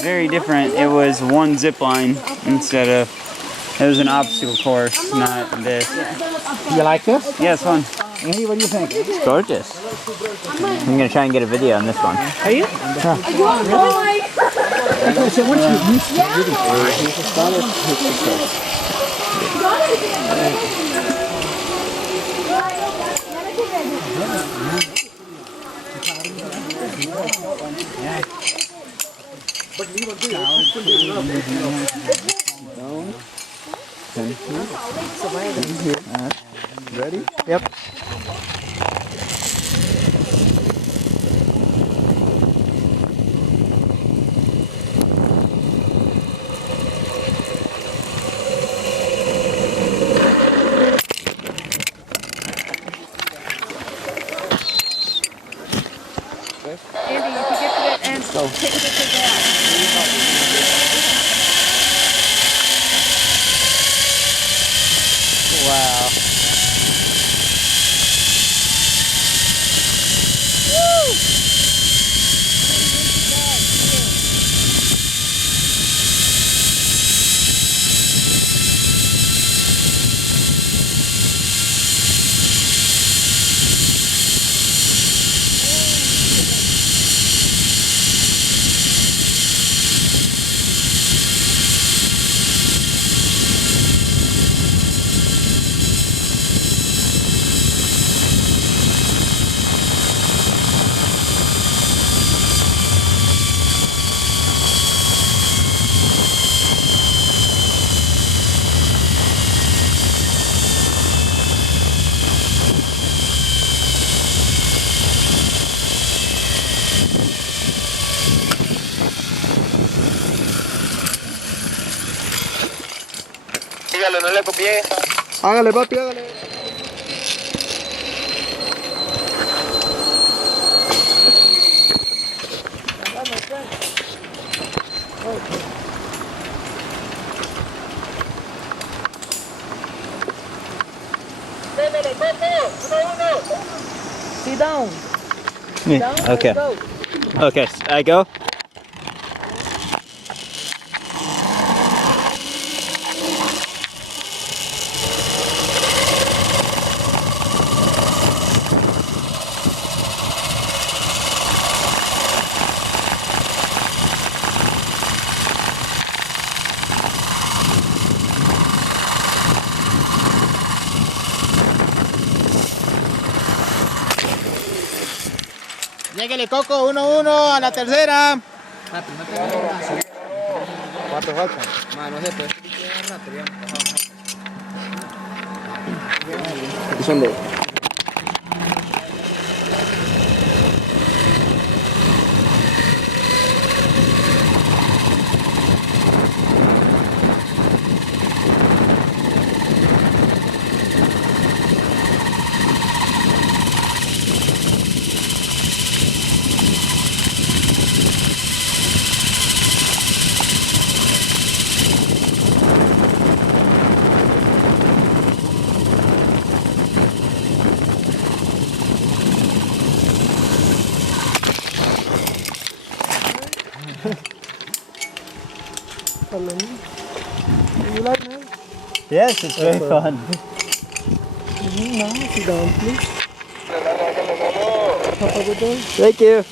very different. It was one zip line instead of, it was an obstacle course, not this. You like this? Yeah, it's fun. Andy, what do you think? It's gorgeous. I'm gonna try and get a video on this one. Are you? Okay, so once you used to Ready? Yep. Andy, if you get to that end, take a picture of that. Wow. Dígalo, no le copié. Hágale, papi, hágale. Sit down. Okay. Go. Okay, I go? Lléguele, Coco, 1-1 a la tercera. ¿Cuánto falta? No sé, pero son dos. You like it? Yes, it's very fun. No, sit down, please. Have a good day. Thank you.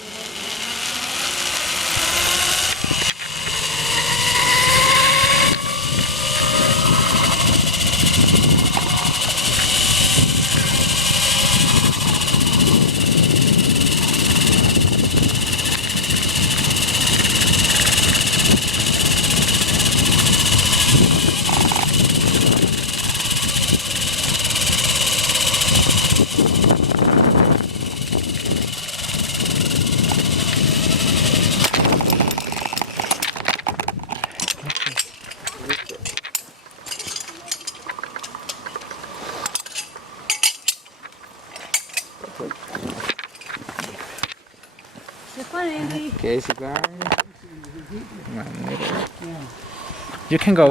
Zipline, Andy. Okay, Zipline. You can go.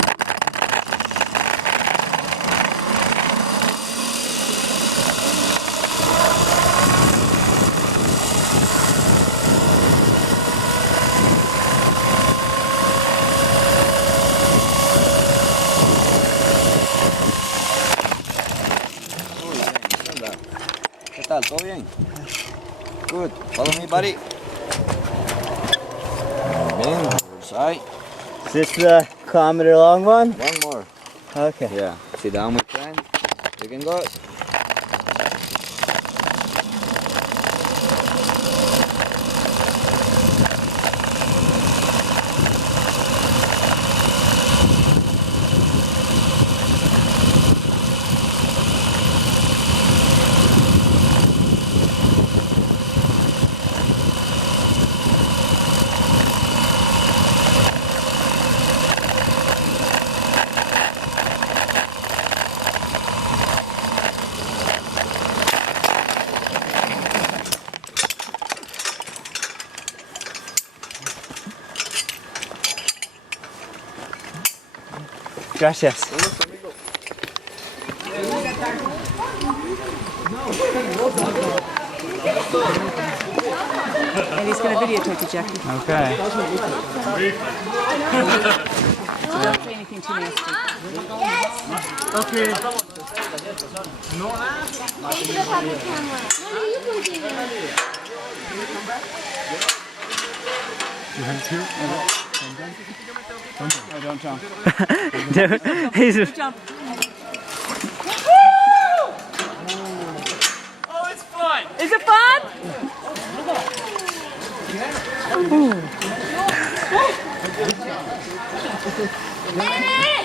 bien. Good. Follow me, buddy. Bien. Side. Is this the kilometer long one? One more. Okay. Yeah. Sit down, my friend. You can go. Gracias. And he's going to videotape you, Jackie. Okay. Don't say anything too nasty. Don't jump. Dude, he's Jump. Oh, it's fun. Is it fun?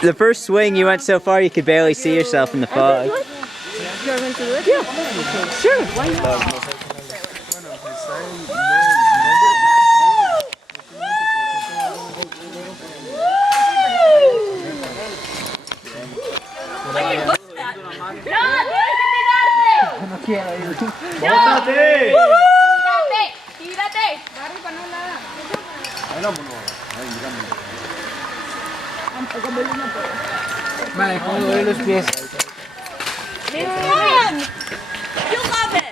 the first swing you went so far you could barely see yourself in the fog. Sure. Why not? Vale, ¿cómo duele los pies? Man, you love it.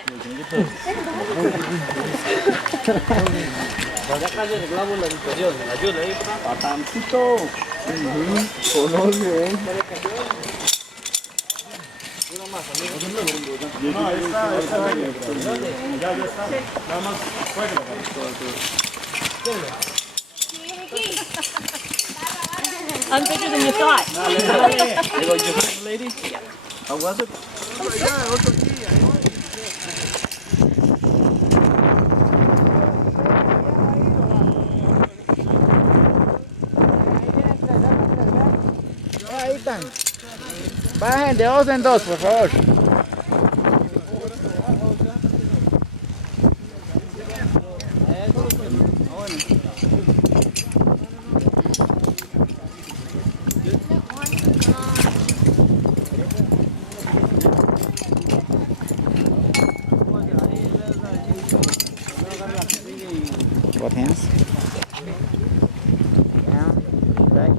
I'm bigger than you thought. How was it? Ahí están. Bajen de dos en dos, por favor. Both hands. Down, back,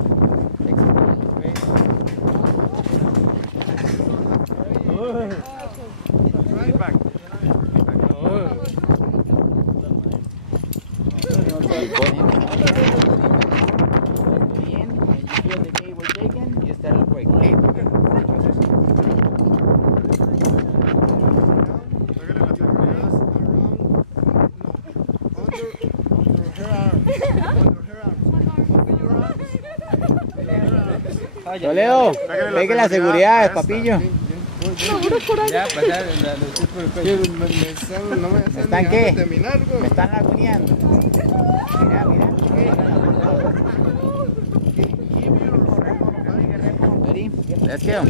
Toledo, pegue la seguridad, papillo. ¿Me están qué? Me están aguneando. Mira, mira. Ready? Let's go.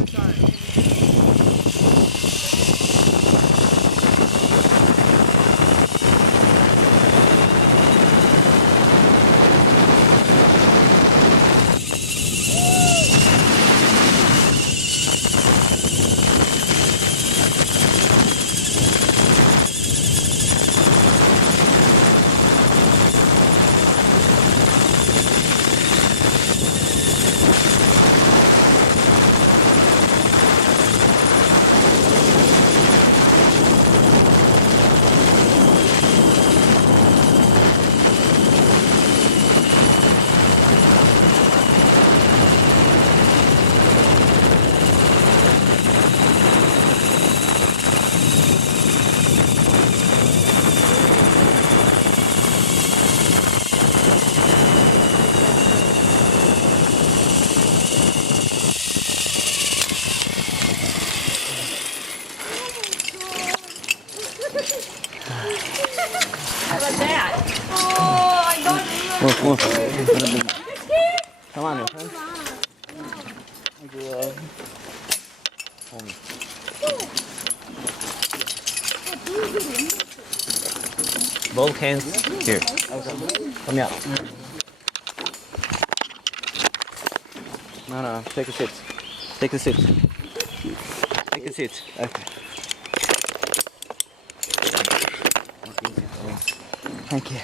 that? Move, move. Come on, my friend. Both hands here. Come here. No, take a seat. Take a seat. Take a seat. Okay. Thank you.